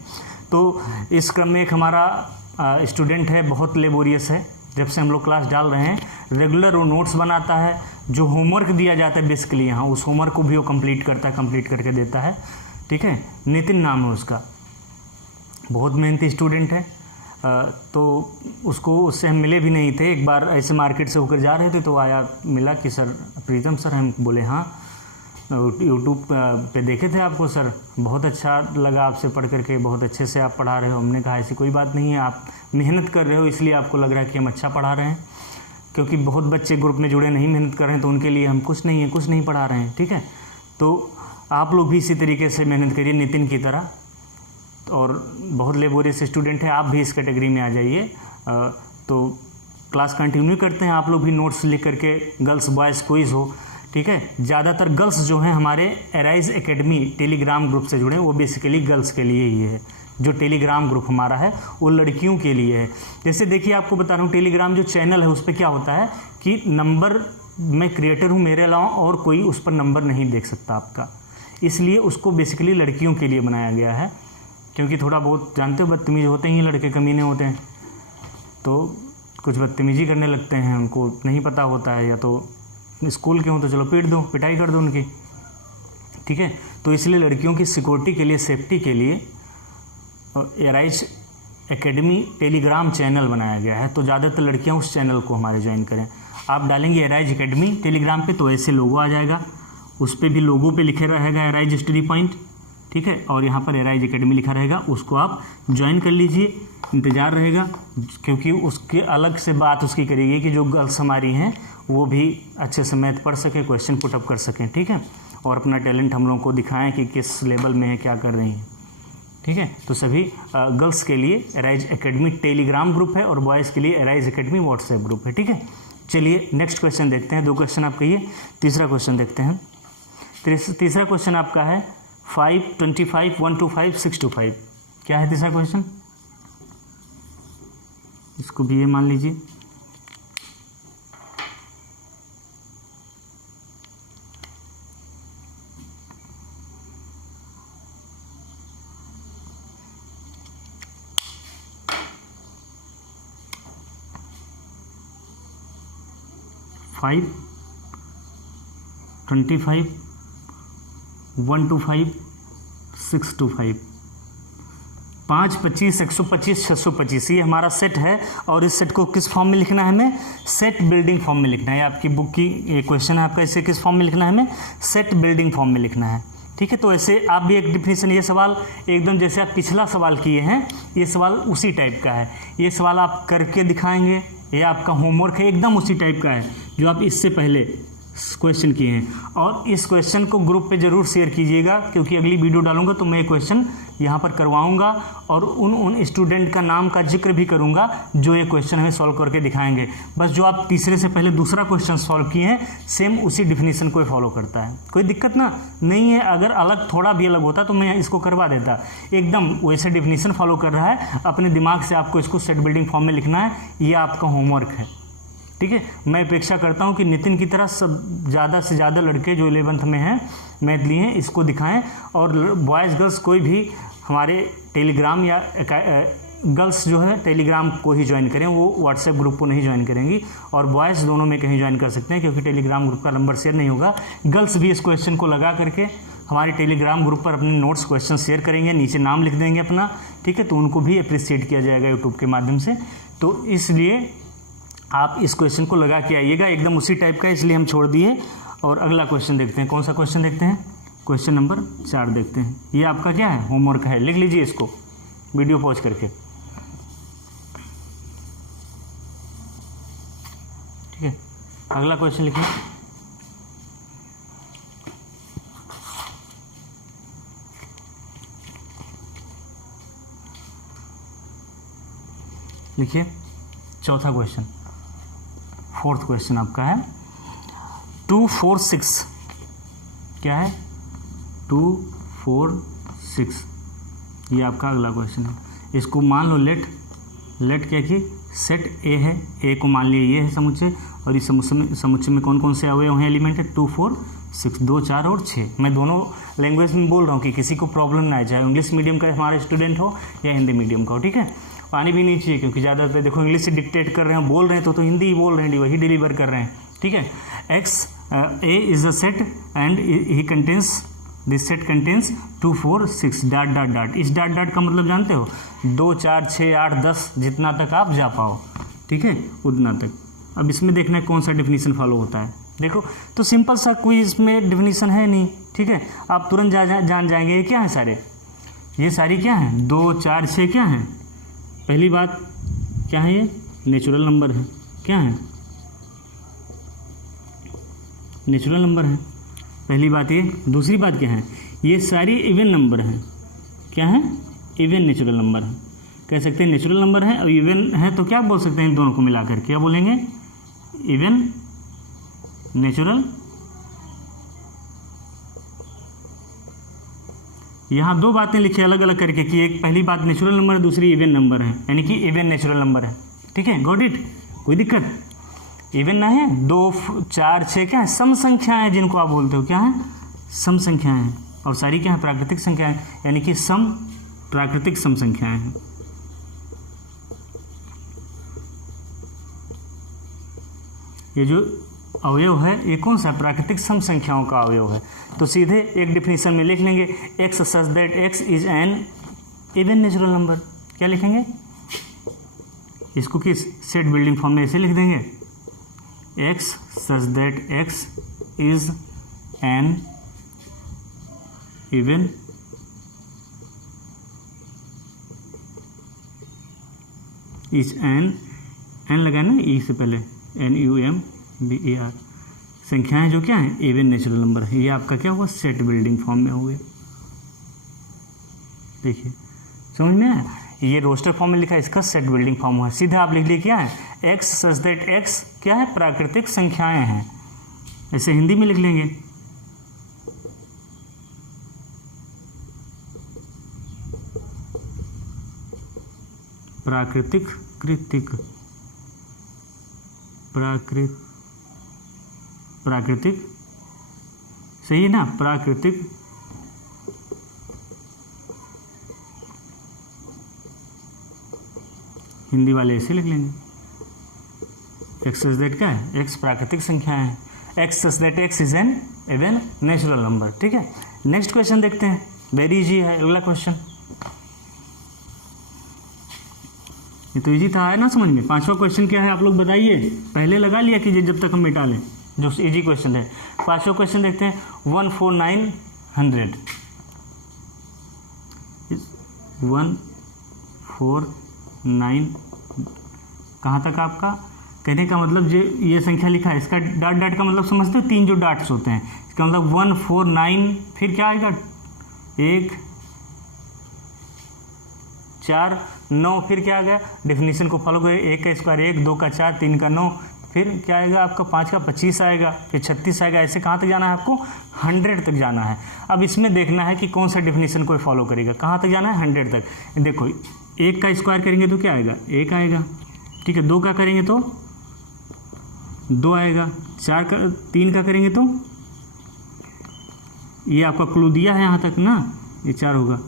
तो इस क्रम में एक हमारा स्टूडेंट है, बहुत लेबोरियस है, जब से हम लोग क्लास डाल रहे हैं रेगुलर वो नोट्स बनाता है। जो होमवर्क दिया जाता है बेसिकली यहाँ, उस होमवर्क को भी वो कंप्लीट करता है, कंप्लीट करके देता है, ठीक है। नितिन नाम है उसका, बहुत मेहनती स्टूडेंट है। तो उससे हम मिले भी नहीं थे। एक बार ऐसे मार्केट से होकर जा रहे थे तो आया, मिला कि सर प्रीतम सर, हम बोले हाँ, यूट्यूब पे देखे थे आपको सर, बहुत अच्छा लगा आपसे पढ़ करके, बहुत अच्छे से आप पढ़ा रहे हो। हमने कहा ऐसी कोई बात नहीं है, आप मेहनत कर रहे हो इसलिए आपको लग रहा है कि हम अच्छा पढ़ा रहे हैं, क्योंकि बहुत बच्चे ग्रुप में जुड़े नहीं, मेहनत कर रहे हैं, तो उनके लिए हम कुछ नहीं पढ़ा रहे हैं, ठीक है। तो आप लोग भी इसी तरीके से मेहनत करिए नितिन की तरह। और बहुत लेबोरियस स्टूडेंट है, आप भी इस कैटेगरी में आ जाइए। तो क्लास कंटिन्यू करते हैं, आप लोग भी नोट्स लिख करके, गर्ल्स बॉयज़ क्विज हो, ठीक है। ज़्यादातर गर्ल्स जो हैं हमारे एराइज एकेडमी टेलीग्राम ग्रुप से जुड़े हैं, वो बेसिकली गर्ल्स के लिए ही है। जो टेलीग्राम ग्रुप हमारा है वो लड़कियों के लिए है। जैसे देखिए आपको बता रहा हूँ, टेलीग्राम जो चैनल है उस पर क्या होता है कि नंबर, मैं क्रिएटर हूँ, मेरे अलावा और कोई उस पर नंबर नहीं देख सकता आपका, इसलिए उसको बेसिकली लड़कियों के लिए बनाया गया है। क्योंकि थोड़ा बहुत जानते हो बदतमीज़ होते हैं लड़के, कमीने होते हैं, तो कुछ बदतमीज़ी करने लगते हैं, उनको नहीं पता होता है, या तो स्कूल के हों तो चलो पीट दो, पिटाई कर दो उनकी, ठीक है। तो इसलिए लड़कियों की सिक्योरिटी के लिए, सेफ्टी के लिए एराइज एकेडमी टेलीग्राम चैनल बनाया गया है। तो ज़्यादातर लड़कियां उस चैनल को हमारे ज्वाइन करें। आप डालेंगे एराइज एकेडमी टेलीग्राम पे तो ऐसे लोगो आ जाएगा, उस पर भी लोगो पे लिखे रहेगा एराइज स्टडी पॉइंट, ठीक है, और यहाँ पर एराइज एकेडमी लिखा रहेगा, उसको आप ज्वाइन कर लीजिए। इंतज़ार रहेगा, क्योंकि उसके अलग से बात उसकी करेगी कि जो गर्ल्स हमारी हैं वो भी अच्छे से मैथ पढ़ सकें, क्वेश्चन पुटअप कर सकें, ठीक है, और अपना टैलेंट हम लोगों को दिखाएं कि किस लेवल में है, क्या कर रही हैं, ठीक है। तो सभी गर्ल्स के लिए एराइज एकेडमी टेलीग्राम ग्रुप है और बॉयज़ के लिए एराइज एकेडमी व्हाट्सएप ग्रुप है, ठीक है। चलिए नेक्स्ट क्वेश्चन देखते हैं। 2 क्वेश्चन आप कहिए, तीसरा क्वेश्चन देखते हैं। तीसरा क्वेश्चन आपका है 5, 25, 125, 625। क्या है तीसरा क्वेश्चन? इसको भी ये मान लीजिए। फाइव 25 125 625 5, 25, 125, 625 ये हमारा सेट है। और इस सेट को किस फॉर्म में लिखना है हमें? सेट बिल्डिंग फॉर्म में लिखना है। आपकी बुक की ये क्वेश्चन है आपका, इसे किस फॉर्म में लिखना है हमें? सेट बिल्डिंग फॉर्म में लिखना है, ठीक है। तो ऐसे आप भी एक डिफिनीशन, ये सवाल एकदम जैसे आप पिछला सवाल किए हैं, ये सवाल उसी टाइप का है। ये सवाल आप करके दिखाएंगे, ये आपका होमवर्क है, एकदम उसी टाइप का है जो आप इससे पहले क्वेश्चन किए हैं। और इस क्वेश्चन को ग्रुप पे ज़रूर शेयर कीजिएगा, क्योंकि अगली वीडियो डालूंगा तो मैं ये क्वेश्चन यहाँ पर करवाऊंगा और उन स्टूडेंट का नाम का जिक्र भी करूँगा जो ये क्वेश्चन हमें सॉल्व करके दिखाएंगे। बस जो आप तीसरे से पहले दूसरा क्वेश्चन सॉल्व किए हैं, सेम उसी डिफिनीशन को फॉलो करता है। कोई दिक्कत ना नहीं है। अगर अलग थोड़ा भी अलग होता तो मैं इसको करवा देता। एकदम वैसे डिफिनीशन फॉलो कर रहा है, अपने दिमाग से आपको इसको सेट बिल्डिंग फॉर्म में लिखना है, ये आपका होमवर्क है, ठीक है। मैं अपेक्षा करता हूं कि नितिन की तरह सब ज़्यादा से ज़्यादा लड़के जो 11th में हैं, मैथ लिए हैं, इसको दिखाएं। और बॉयज़ गर्ल्स कोई भी हमारे टेलीग्राम या गर्ल्स जो है टेलीग्राम को ही ज्वाइन करें, वो व्हाट्सएप ग्रुप को नहीं ज्वाइन करेंगी। और बॉयज़ दोनों में कहीं ज्वाइन कर सकते हैं, क्योंकि टेलीग्राम ग्रुप का नंबर शेयर नहीं होगा। गर्ल्स भी इस क्वेश्चन को लगा करके हमारे टेलीग्राम ग्रुप पर अपने नोट्स क्वेश्चन शेयर करेंगे, नीचे नाम लिख देंगे अपना, ठीक है। तो उनको भी अप्रिशिएट किया जाएगा यूट्यूब के माध्यम से। तो इसलिए आप इस क्वेश्चन को लगा के आइएगा, एकदम उसी टाइप का, इसलिए हम छोड़ दिए। और अगला क्वेश्चन देखते हैं। कौन सा क्वेश्चन देखते हैं? क्वेश्चन नंबर 4 देखते हैं। ये आपका क्या है? होमवर्क है, लिख लीजिए इसको वीडियो पॉज करके, ठीक है। अगला क्वेश्चन लिखिए। लिखिए चौथा क्वेश्चन, 4th क्वेश्चन आपका है 2, 4, 6। क्या है? 2, 4, 6, ये आपका अगला क्वेश्चन है। इसको मान लो लेट क्या कि सेट ए है, ए को मान लिया ये है समुच्चय, और इस समुच्चय में कौन कौन से अवयव हैं, एलिमेंट है? 2, 4, 6, 2, 4 और 6। मैं दोनों लैंग्वेज में बोल रहा हूँ कि किसी को प्रॉब्लम ना आए, चाहे इंग्लिश मीडियम का हमारा स्टूडेंट हो या हिंदी मीडियम का हो, ठीक है। आनी भी नहीं चाहिए, क्योंकि ज़्यादातर देखो इंग्लिश से डिक्टेट कर रहे हैं, बोल रहे हैं तो हिंदी ही बोल रहे हैं, वही डिलीवर कर रहे हैं, ठीक है। X A is a set and he contains, this set contains 2, 4, 6 dot dot dot. इस डॉट डॉट का मतलब जानते हो? 2, 4, 6, 8, 10 जितना तक आप जा पाओ, ठीक है, उतना तक। अब इसमें देखना है कौन सा डिफिनीशन फॉलो होता है। देखो तो सिंपल सा, कोई इसमें डिफिनीशन है नहीं, ठीक है। आप तुरंत जान जाएंगे ये क्या है सारे, ये सारी क्या है? 2, 4, 6 क्या है? पहली बात क्या है? ये नेचुरल नंबर है। क्या है? नेचुरल नंबर है, पहली बात ये। दूसरी बात क्या है? ये सारी इवन नंबर हैं। क्या है? इवन नेचुरल नंबर है। कह सकते हैं नेचुरल नंबर है और इवन है, तो क्या बोल सकते हैं इन दोनों को मिलाकर? क्या बोलेंगे? Even natural. यहाँ 2 बातें लिखी अलग अलग करके कि एक पहली बात नेचुरल नंबर है, दूसरी इवन नंबर है, यानी कि इवन नेचुरल नंबर है, ठीक है। Got it? कोई दिक्कत? इवन ना है, 2, 4, 6 क्या है? सम संख्याएं हैं जिनको आप बोलते हो। क्या है? सम संख्याएं हैं। और सारी क्या है? प्राकृतिक संख्याएं, यानी कि सम प्राकृतिक सम संख्याएं हैं। ये जो अवयव है, ये कौन सा प्राकृतिक सम संख्याओं का अवयव है। तो सीधे एक डिफिनीशन में लिख लेंगे, x such that x is an even natural number. क्या लिखेंगे, इसको किस सेट बिल्डिंग फॉर्म में ऐसे लिख देंगे, x such that x is an even is an लगाना ई से पहले, NUMBER, संख्याएं जो क्या है इवन नेचुरल नंबर है। ये आपका क्या हुआ, सेट बिल्डिंग फॉर्म में हो गया। देखिए समझ में आया, ये रोस्टर फॉर्म में लिखा है, इसका सेट बिल्डिंग फॉर्म हुआ। सीधा आप लिख लिए क्या है, एक्स सच दैट एक्स क्या है, प्राकृतिक संख्याएं हैं। ऐसे हिंदी में लिख लेंगे, प्राकृतिक सही है ना, प्राकृतिक हिंदी वाले ऐसे लिख लेंगे, एक्स सच दैट क्या है, एक्स प्राकृतिक संख्या है, x such that x is an even natural number. ठीक है, नेक्स्ट क्वेश्चन देखते हैं, वेरी इजी है अगला क्वेश्चन। ये तो इजी था, है ना समझ में। पांचवा क्वेश्चन क्या है आप लोग बताइए, पहले लगा लिया कीजिए जब तक हम मिटा लें, जो इजी क्वेश्चन है। पांचवा क्वेश्चन देखते हैं, 14900 149 कहाँ तक आपका, कहने का मतलब जो ये संख्या लिखा है इसका डॉट डॉट का मतलब समझते हो, तीन जो डॉट्स होते हैं, इसका मतलब 149 फिर क्या आएगा, 1 4 9 फिर क्या आ गया, डेफिनेशन को फॉलो करें, 1 का स्क्वायर 1, 2 का 4, 3 का 9, फिर क्या आएगा आपका 5 का 25 आएगा, फिर 36 आएगा। ऐसे कहाँ तक जाना है आपको, 100 तक जाना है। अब इसमें देखना है कि कौन सा डेफिनेशन को फॉलो करेगा, कहाँ तक जाना है 100 तक। देखो 1 का स्क्वायर करेंगे तो क्या आएगा, 1 आएगा, ठीक है। 2 का करेंगे तो 2 आएगा, 3 का करेंगे तो ये आपका क्लू दिया है यहाँ तक ना, ये 4 होगा,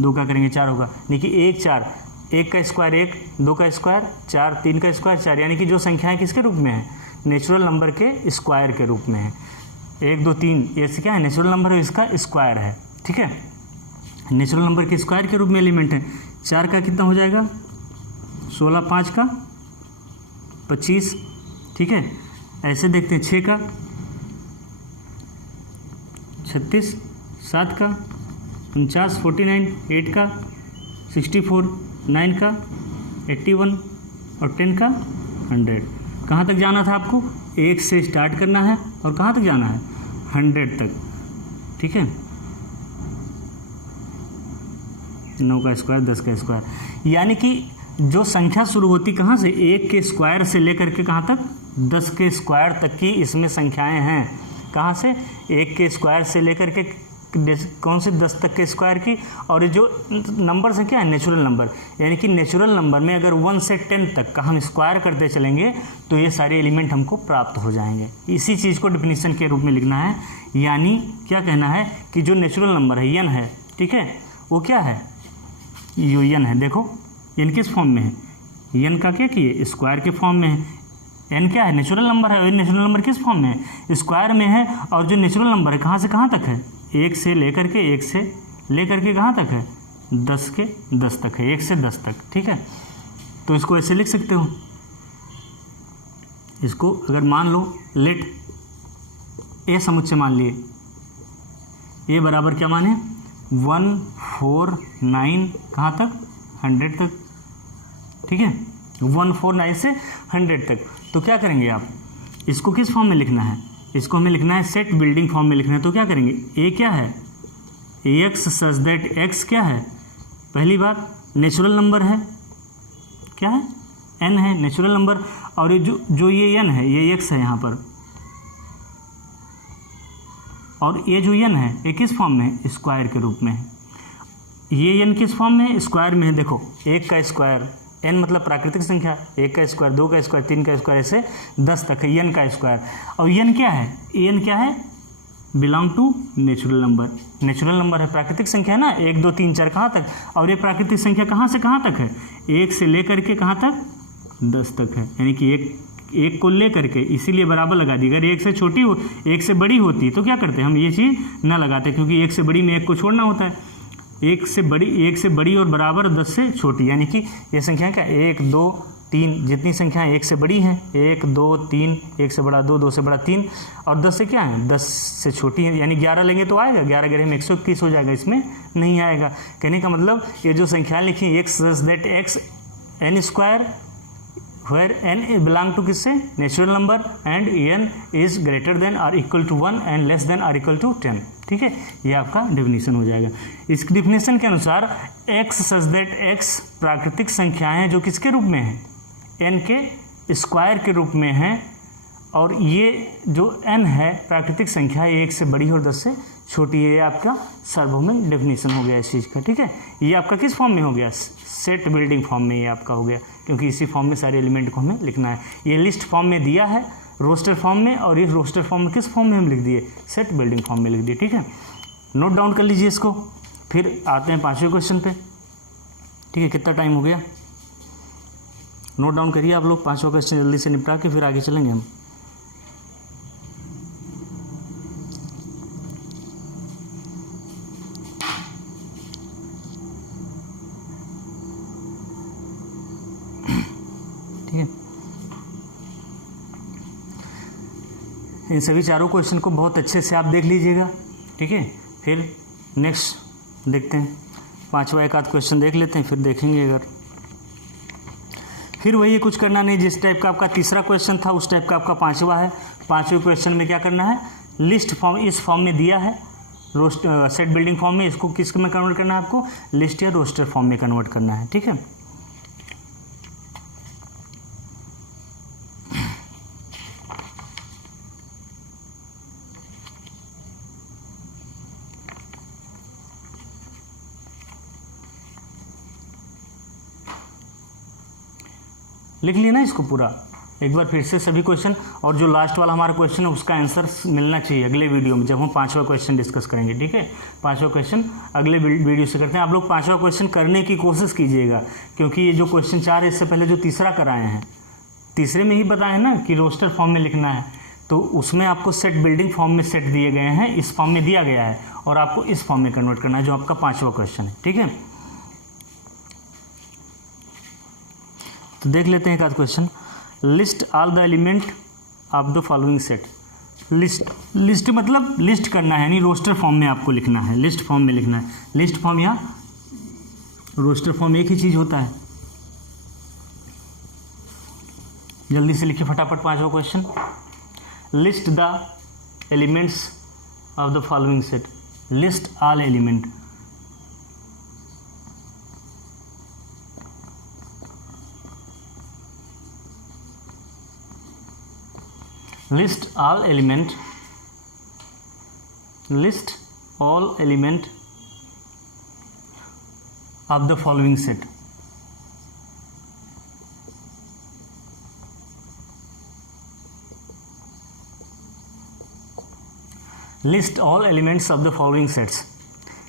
2 का करेंगे 4 होगा। देखिए 1 4, 1 का स्क्वायर 1, 2 का स्क्वायर 4, 3 का स्क्वायर 4, यानी कि जो संख्याएं किसके रूप में है, नेचुरल नंबर के स्क्वायर के रूप में है। 1 2 3 ये क्या है, नेचुरल नंबर है, इसका स्क्वायर है, ठीक है, नेचुरल नंबर के स्क्वायर के रूप में एलिमेंट है। 4 का कितना हो जाएगा 16, 5 का 25, ठीक है। ऐसे देखते हैं 6 का 36, 7 का 49, 49, 8 का 64, 9 का 81 और 10 का 100। कहाँ तक जाना था आपको, 1 से स्टार्ट करना है और कहाँ तक जाना है 100 तक, ठीक है। 9 का स्क्वायर 10 का स्क्वायर, यानी कि जो संख्या शुरू होती कहाँ से, 1 के स्क्वायर से लेकर के कहाँ तक 10 के स्क्वायर तक की इसमें संख्याएं हैं। कहाँ से, 1 के स्क्वायर से लेकर के कौन से 10 तक के स्क्वायर की। और ये जो नंबर से क्या है, नेचुरल नंबर, यानी कि नेचुरल नंबर में अगर 1 से 10 तक का हम स्क्वायर करते चलेंगे तो ये सारे एलिमेंट हमको प्राप्त हो जाएंगे। इसी चीज़ को डिफिनीशन के रूप में लिखना है, यानी क्या कहना है कि जो नेचुरल नंबर है यन है, ठीक है, वो क्या है, यो यन है। देखो यन किस फॉर्म में है, यन का क्या किए स्क्वायर के फॉर्म में है। एन क्या है, नेचुरल नंबर है, नेचुरल नंबर किस फॉर्म में है, स्क्वायर में है। और जो नेचुरल नंबर है कहाँ से कहाँ तक है, 1 से लेकर के कहाँ तक है 10 के 10 तक है, 1 से 10 तक, ठीक है। तो इसको ऐसे लिख सकते हो, इसको अगर मान लो लेट ए समुच्चय मान लिए, ए बराबर क्या माने 149 कहाँ तक 100 तक, ठीक है, 149 से 100 तक। तो क्या करेंगे आप, इसको किस फॉर्म में लिखना है, इसको हमें लिखना है सेट बिल्डिंग फॉर्म में लिखना है। तो क्या करेंगे, ए क्या है, एक्स सच दैट एक्स क्या है, पहली बात नेचुरल नंबर है, क्या है एन है नेचुरल नंबर, और ये जो ये एन है ये एक्स है यहाँ पर, और ये जो एन है ये किस फॉर्म में है, स्क्वायर के रूप में है। ये एन किस फॉर्म में है, स्क्वायर में है। देखो 1 का स्क्वायर, एन मतलब प्राकृतिक संख्या, 1 का स्क्वायर 2 का स्क्वायर 3 का स्क्वायर ऐसे 10 तक है एन का स्क्वायर। और एन क्या है, एन क्या है, belong to natural number, natural number है, प्राकृतिक संख्या ना, 1 2 3 4 कहाँ तक। और ये प्राकृतिक संख्या कहाँ से कहाँ तक है, 1 से लेकर के कहाँ तक 10 तक है, यानी कि 1 एक को ले करके इसीलिए बराबर लगा दी। अगर एक से छोटी हो, एक से बड़ी होती तो क्या करते, हम ये चीज़ ना लगाते, क्योंकि एक से बड़ी में एक को छोड़ना होता है। एक से बड़ी और बराबर 10 से छोटी, यानी कि ये संख्या क्या, 1 2 3, जितनी संख्याएं एक से बड़ी हैं 1 2 3, एक से बड़ा 2, 2 से बड़ा 3, और 10 से क्या है, 10 से छोटी है, यानी 11 लेंगे तो आएगा, 11 11 में 121 हो जाएगा, इसमें नहीं आएगा। कहने का मतलब ये जो संख्या लिखी x such that x n square where n belong to किससे, natural number, and n is greater than or equal to 1 and less than or equal to 10। ठीक है, ये आपका डेफिनेशन हो जाएगा। इस डेफिनेशन के अनुसार x सच दैट x प्राकृतिक संख्याएं हैं जो किसके रूप में है, n के स्क्वायर के रूप में है, और ये जो n है प्राकृतिक संख्या है, 1 से बड़ी और 10 से छोटी है। ये आपका सार्वभौमिक डेफिनेशन हो गया इस चीज़ का। ठीक है, ये आपका किस फॉर्म में हो गया, सेट बिल्डिंग फॉर्म में ये आपका हो गया, क्योंकि इसी फॉर्म में सारे एलिमेंट को हमें लिखना है। ये लिस्ट फॉर्म में दिया है, रोस्टर फॉर्म में, और इस रोस्टर फॉर्म में किस फॉर्म में हम लिख दिए, सेट बिल्डिंग फॉर्म में लिख दिए। ठीक है, नोट डाउन कर लीजिए इसको। फिर आते हैं 5वें क्वेश्चन पे। ठीक है, कितना टाइम हो गया, नोट डाउन करिए आप लोग। 5वां क्वेश्चन जल्दी से निपटा के फिर आगे चलेंगे हम। ठीक है, इन सभी चारों क्वेश्चन को बहुत अच्छे से आप देख लीजिएगा। ठीक है, फिर नेक्स्ट देखते हैं, 5वां एक आध क्वेश्चन देख लेते हैं, फिर देखेंगे। अगर फिर वही कुछ करना नहीं, जिस टाइप का आपका तीसरा क्वेश्चन था उस टाइप का आपका 5वां है। 5वें क्वेश्चन में क्या करना है, लिस्ट फॉर्म इस फॉर्म में दिया है, सेट बिल्डिंग फॉर्म में, इसको किस में कन्वर्ट करना है आपको, लिस्ट या रोस्टर फॉर्म में कन्वर्ट करना है। ठीक है, लिख लिया ना इसको पूरा एक बार फिर से सभी क्वेश्चन, और जो लास्ट वाला हमारा क्वेश्चन है उसका आंसर मिलना चाहिए अगले वीडियो में, जब हम 5वां क्वेश्चन डिस्कस करेंगे। ठीक है, 5वां क्वेश्चन अगले वीडियो से करते हैं। आप लोग 5वां क्वेश्चन करने की कोशिश कीजिएगा, क्योंकि ये जो क्वेश्चन 4 है, इससे पहले जो तीसरा कराए हैं, तीसरे में ही बताया ना कि रोस्टर फॉर्म में लिखना है, तो उसमें आपको सेट बिल्डिंग फॉर्म में सेट दिए गए हैं, इस फॉर्म में दिया गया है, और आपको इस फॉर्म में कन्वर्ट करना है, जो आपका 5वां क्वेश्चन है। ठीक है, तो देख लेते हैं एक आध question. List all the element of the following set. List मतलब लिस्ट करना है, यानी रोस्टर फॉर्म में आपको लिखना है, लिस्ट फॉर्म में लिखना है। लिस्ट फॉर्म या रोस्टर फॉर्म एक ही चीज होता है। जल्दी से लिखिए फटाफट 5वां question. List the elements of the following set. List all element, list all element of the following set। List all elements of the following sets.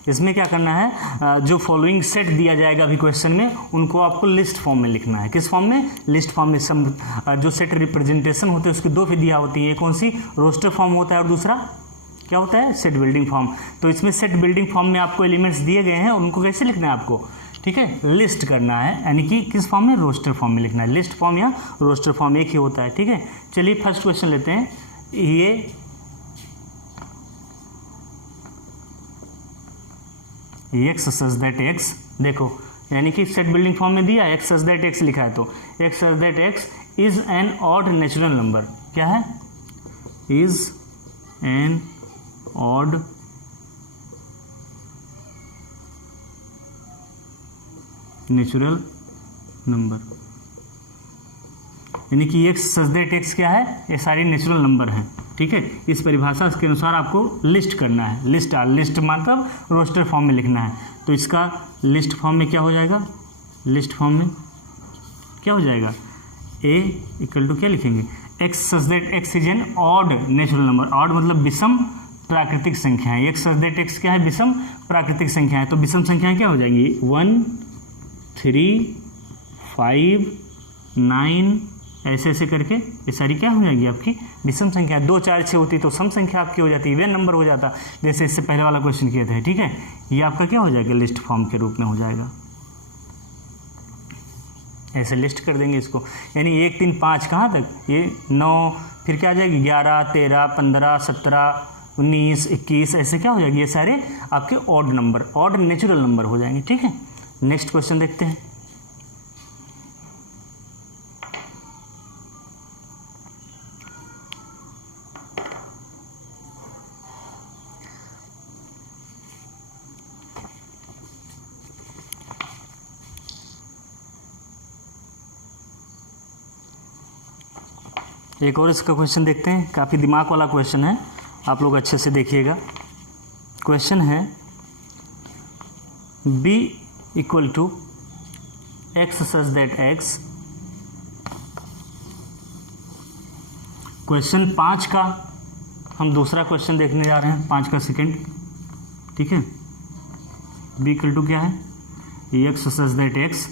इसमें क्या करना है, जो फॉलोइंग सेट दिया जाएगा अभी क्वेश्चन में, उनको आपको लिस्ट फॉर्म में लिखना है। किस फॉर्म में, लिस्ट फॉर्म में। सम जो सेट रिप्रेजेंटेशन होते हैं उसकी दो विधियाँ होती हैं, एक कौन सी, रोस्टर फॉर्म होता है, और दूसरा क्या होता है, सेट बिल्डिंग फॉर्म। तो इसमें सेट बिल्डिंग फॉर्म में आपको एलिमेंट्स दिए गए हैं, उनको कैसे लिखना है आपको, ठीक है, लिस्ट करना है, यानी कि किस फॉर्म में, रोस्टर फॉर्म में लिखना है। लिस्ट फॉर्म या रोस्टर फॉर्म एक ही होता है। ठीक है, चलिए फर्स्ट क्वेश्चन लेते हैं। ये एक्स सच दैट एक्स, देखो यानी कि सेट बिल्डिंग फॉर्म में दिया एक्स सच दैट एक्स लिखा है, तो x such that x is an odd natural number. क्या है, is an odd natural number, यानी कि एक्स सच दैट एक्स क्या है, ये सारी नेचुरल नंबर हैं। ठीक है, इस परिभाषा के अनुसार आपको लिस्ट करना है। लिस्ट मतलब रोस्टर फॉर्म में लिखना है। तो इसका लिस्ट फॉर्म में क्या हो जाएगा, लिस्ट फॉर्म में क्या हो जाएगा, ए इक्वल टू क्या लिखेंगे, x such that x is an odd natural number. Odd मतलब विषम प्राकृतिक संख्या है। एक्स सच दैट एक्स क्या है, विषम प्राकृतिक संख्या है। तो विषम संख्याएं क्या हो जाएंगी, 1 3 5 9 ऐसे ऐसे करके ये सारी क्या हो जाएगी आपकी विषम संख्या। 2 4 6 होती तो सम संख्या आपकी हो जाती, इवन नंबर हो जाता, जैसे इससे पहले वाला क्वेश्चन किए थे। ठीक है, ये आपका क्या हो जाएगा, लिस्ट फॉर्म के रूप में हो जाएगा। ऐसे लिस्ट कर देंगे इसको, यानी 1 3 5 कहाँ तक, ये 9, फिर क्या आ जाएगी 11 13 15 17 19 21, ऐसे क्या हो जाएगी, ये सारे आपके odd number, odd natural number हो जाएंगे। ठीक है, नेक्स्ट क्वेश्चन देखते हैं। एक और इसका क्वेश्चन देखते हैं, काफ़ी दिमाग वाला क्वेश्चन है, आप लोग अच्छे से देखिएगा। क्वेश्चन है b equal to x such that x. Question 5 का हम दूसरा क्वेश्चन देखने जा रहे हैं, 5 का सेकेंड। ठीक है, b इक्वल टू क्या है, x such that x,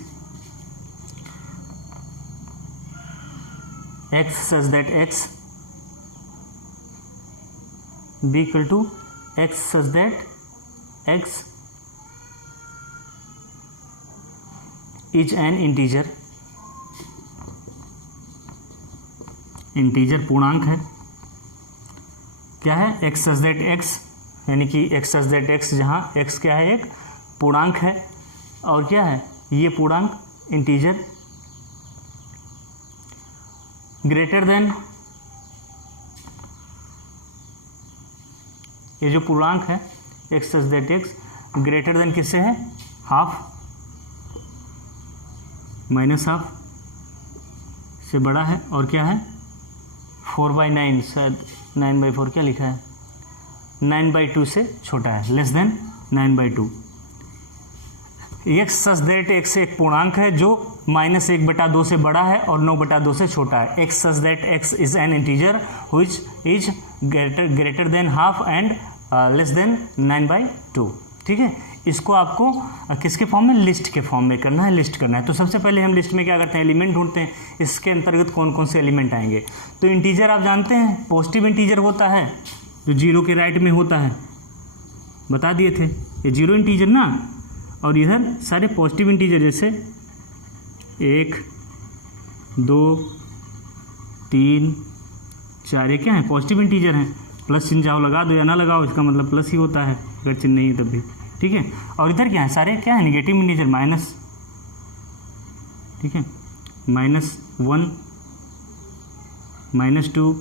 x such that x, b equal to x such that x is an integer, integer पूर्णांक है। क्या है, x such that x, यानी कि x such that x, जहाँ x क्या है, एक पूर्णांक है, और क्या है, ये पूर्णांक इंटीजर ग्रेटर देन, ये जो पूर्णांक है x such that x greater than किससे है, हाफ, माइनस हाफ से बड़ा है, और क्या है 4/9, शायद 9/4 क्या लिखा है, 9/2 से छोटा है, less than 9/2। X such that x एक पूर्णांक है जो -1/2 से बड़ा है और 9/2 से छोटा है। X such that x is an integer which is greater than half and less then 9/2। ठीक है, इसको आपको किसके फॉर्म में, लिस्ट के फॉर्म में करना है, लिस्ट करना है। तो सबसे पहले हम लिस्ट में क्या करते हैं, एलिमेंट ढूंढते हैं, इसके अंतर्गत कौन कौन से एलिमेंट आएंगे। तो इंटीजर आप जानते हैं पॉजिटिव इंटीजर होता है जो 0 के राइट में होता है, बता दिए थे, ये 0 इंटीजर ना, और इधर सारे पॉजिटिव इंटीजर जैसे 1 2 3 4, ये क्या है, पॉजिटिव इंटीजर हैं। प्लस चिन्ह चाहो लगा दो या ना लगाओ, इसका मतलब प्लस ही होता है, अगर चिन्ह नहीं तब भी। ठीक है, और इधर क्या है, सारे क्या है, निगेटिव इंटीजर, माइनस। ठीक है, -1 -2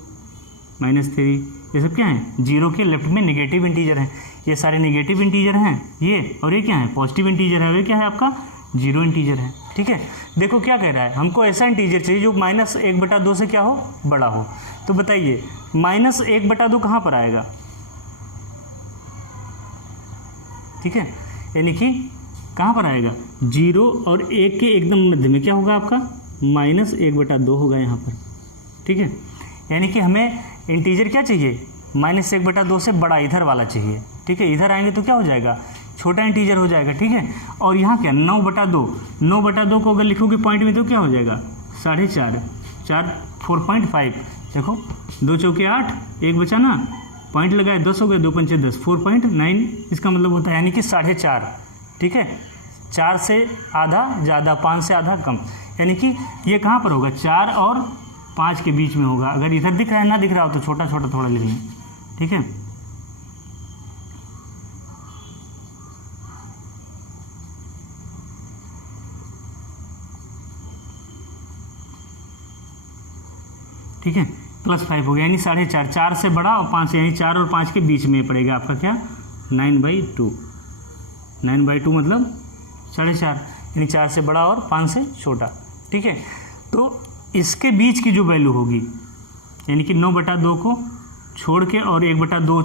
-3, ये सब क्या है, 0 के लेफ्ट में निगेटिव इंटीजर हैं, ये सारे निगेटिव इंटीजर हैं ये, और ये क्या है, पॉजिटिव इंटीजर है, ये क्या है आपका 0 इंटीजर है। ठीक है, देखो क्या कह रहा है, हमको ऐसा इंटीजर चाहिए जो -1/2 से क्या हो, बड़ा हो। तो बताइए -1/2 कहाँ पर आएगा। ठीक है, यानी कि कहाँ पर आएगा, 0 और 1 के एकदम मध्य में क्या होगा आपका, -1/2 होगा यहाँ पर। ठीक है, यानी कि हमें इंटीजर क्या चाहिए, -1/2 से बड़ा इधर वाला चाहिए। ठीक है, इधर आएंगे तो क्या हो जाएगा, छोटा इंटीजर हो जाएगा। ठीक है, और यहाँ क्या 9/2 को अगर लिखोगे पॉइंट में तो क्या हो जाएगा, 4.5, 4.5। देखो 2 चौके 8, 1 बचा ना, पॉइंट लगाए 10 हो गए, 2 पंचे 10, 4.9 इसका मतलब होता है, यानी कि 4.5। ठीक है, 4 से आधा ज़्यादा, 5 से आधा कम, यानी कि ये कहाँ पर होगा, 4 और 5 के बीच में होगा। अगर इधर दिख रहा है ना दिख रहा हो तो छोटा छोटा थोड़ा लिख लें। ठीक है, ठीक है, +5 हो गया, यानी 4.5, 4 से बड़ा और 5 यानी 4 और 5 के बीच में पड़ेगा आपका क्या, 9/2। 9/2 मतलब 4.5, यानी 4 से बड़ा और 5 से छोटा। ठीक है, तो इसके बीच की जो वैल्यू होगी, यानी कि 9/2 को छोड़ के और 1/2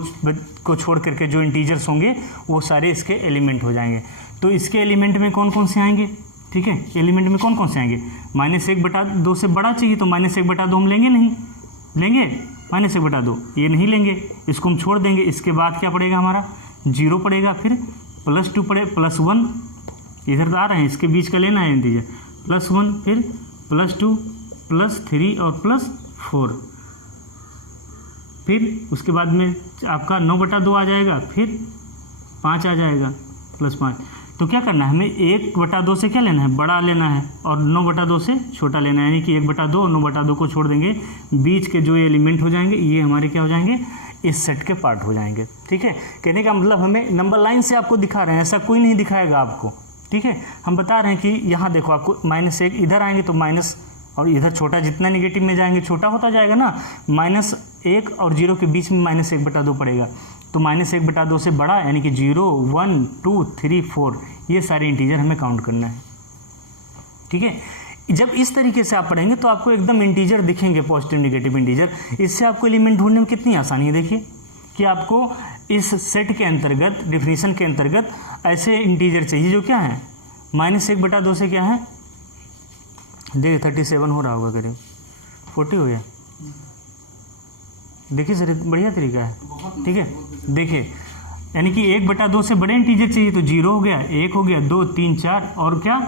को छोड़ करके जो इंटीजर्स होंगे वो सारे इसके एलिमेंट हो जाएंगे। तो इसके एलिमेंट में कौन कौन से आएंगे, ठीक है, एलिमेंट में कौन कौन से आएंगे, -1/2 से बड़ा चाहिए तो -1/2 हम लेंगे नहीं, लेंगे -1/2 ये नहीं लेंगे, इसको हम छोड़ देंगे। इसके बाद क्या पड़ेगा हमारा, 0 पड़ेगा, फिर +2 पड़े, +1 इधर तो आ रहे हैं, इसके बीच का लेना है इंटीजर, +1 फिर +2 +3 और +4, फिर उसके बाद में आपका 9/2 आ जाएगा, फिर 5 आ जाएगा +5। तो क्या करना है हमें 1/2 से क्या लेना है, बड़ा लेना है, और 9/2 से छोटा लेना है, यानी कि 1/2 और 9/2 को छोड़ देंगे, बीच के जो ये एलिमेंट हो जाएंगे ये हमारे क्या हो जाएंगे, इस सेट के पार्ट हो जाएंगे। ठीक है, कहने का मतलब हमें नंबर लाइन से आपको दिखा रहे हैं, ऐसा कोई नहीं दिखाएगा आपको। ठीक है, हम बता रहे हैं कि यहाँ देखो आपको -1 इधर आएंगे तो माइनस, और इधर छोटा जितना निगेटिव में जाएंगे छोटा होता जाएगा ना, -1 और 0 के बीच में -1/2 पड़ेगा, तो -1/2 से बड़ा यानी कि 0, 1, 2, 3, 4 ये सारे इंटीजर हमें काउंट करना है। ठीक है, जब इस तरीके से आप पढ़ेंगे तो आपको एकदम इंटीजर दिखेंगे, पॉजिटिव नेगेटिव इंटीजर। इससे आपको एलिमेंट ढूंढने में कितनी आसानी है, देखिए कि आपको इस सेट के अंतर्गत, डिफिनीशन के अंतर्गत ऐसे इंटीजर चाहिए जो क्या है, -1/2 से क्या है, देखिए 37 हो रहा होगा, करीब 40 हो गया। देखिए सर बढ़िया तरीका है। ठीक है, देखिए यानी कि 1/2 से बड़े इंटीजर चाहिए, तो 0 हो गया, 1 हो गया, 2, 3, 4 और क्या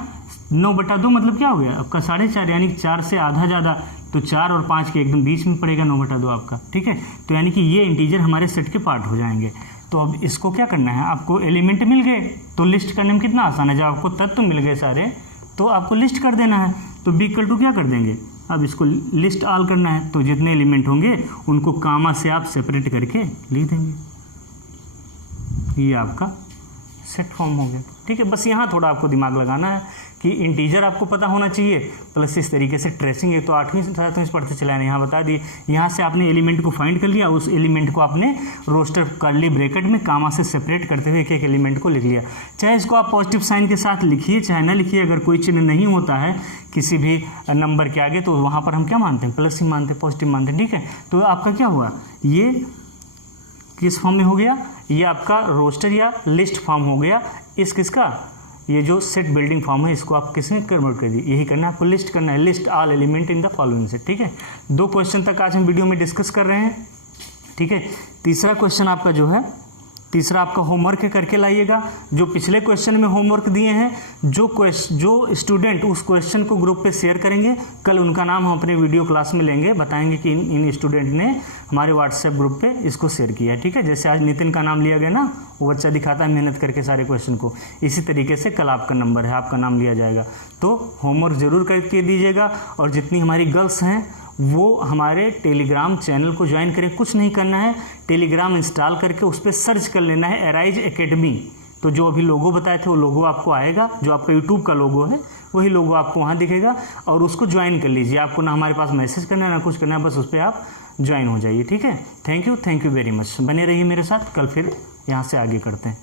9/2 मतलब क्या हो गया आपका 4.5, यानी 4 से आधा ज़्यादा, तो 4 और 5 के एकदम बीच में पड़ेगा 9/2 आपका। ठीक है, तो यानी कि ये इंटीजर हमारे सेट के पार्ट हो जाएंगे। तो अब इसको क्या करना है, आपको एलिमेंट मिल गए तो लिस्ट करने में कितना आसान है, जब आपको तत्व मिल गए सारे तो आपको लिस्ट कर देना है। तो B = क्या कर देंगे, अब इसको लिस्ट ऑल करना है, तो जितने एलिमेंट होंगे उनको कामा से आप सेपरेट करके लिख देंगे, ये आपका सेट फॉर्म हो गया। ठीक है, बस यहाँ थोड़ा आपको दिमाग लगाना है कि इंटीजर आपको पता होना चाहिए, प्लस इस तरीके से ट्रेसिंग है, तो 8वीं 7वीं पढ़ते चला है, यहाँ बता दिए। यहाँ से आपने एलिमेंट को फाइंड कर लिया, उस एलिमेंट को आपने रोस्टर कर्ली ब्रैकेट में कामा से सेपरेट करते हुए एक एक एलिमेंट को लिख लिया। चाहे इसको आप पॉजिटिव साइन के साथ लिखिए चाहे ना लिखिए, अगर कोई चिन्ह नहीं होता है किसी भी नंबर के आगे तो वहाँ पर हम क्या मानते हैं, प्लस ही मानते हैं, पॉजिटिव मानते हैं। ठीक है, तो आपका क्या हुआ, ये किस फॉर्म में हो गया, ये आपका रोस्टर या लिस्ट फॉर्म हो गया। इस किसका, ये जो सेट बिल्डिंग फॉर्म है इसको आप किसमें कन्वर्ट कर दिए, यही करना है आपको, लिस्ट करना है, list all element in the following set. ठीक है, 2 क्वेश्चन तक आज हम वीडियो में डिस्कस कर रहे हैं। ठीक है, तीसरा क्वेश्चन आपका जो है, तीसरा आपका होमवर्क करके लाइएगा। जो पिछले क्वेश्चन में होमवर्क दिए हैं, जो स्टूडेंट उस क्वेश्चन को ग्रुप पे शेयर करेंगे, कल उनका नाम हम अपने वीडियो क्लास में लेंगे, बताएंगे कि इन स्टूडेंट ने हमारे व्हाट्सएप ग्रुप पे इसको शेयर किया है। ठीक है, जैसे आज नितिन का नाम लिया गया ना, वो बच्चा दिखाता है मेहनत करके सारे क्वेश्चन को, इसी तरीके से कल आपका नंबर है, आपका नाम लिया जाएगा। तो होमवर्क ज़रूर करके दीजिएगा, और जितनी हमारी गर्ल्स हैं वो हमारे टेलीग्राम चैनल को ज्वाइन करें। कुछ नहीं करना है, टेलीग्राम इंस्टॉल करके उस पर सर्च कर लेना है एराइज एकेडमी, तो जो अभी लोगो बताए थे वो लोगो आपको आएगा, जो आपका यूट्यूब का लोगो है वही लोगो आपको वहाँ दिखेगा, और उसको ज्वाइन कर लीजिए। आपको ना हमारे पास मैसेज करना है ना कुछ करना है, बस उस पर आप ज्वाइन हो जाइए। ठीक है, थैंक यू वेरी मच, बने रहिए मेरे साथ, कल फिर यहाँ से आगे करते हैं।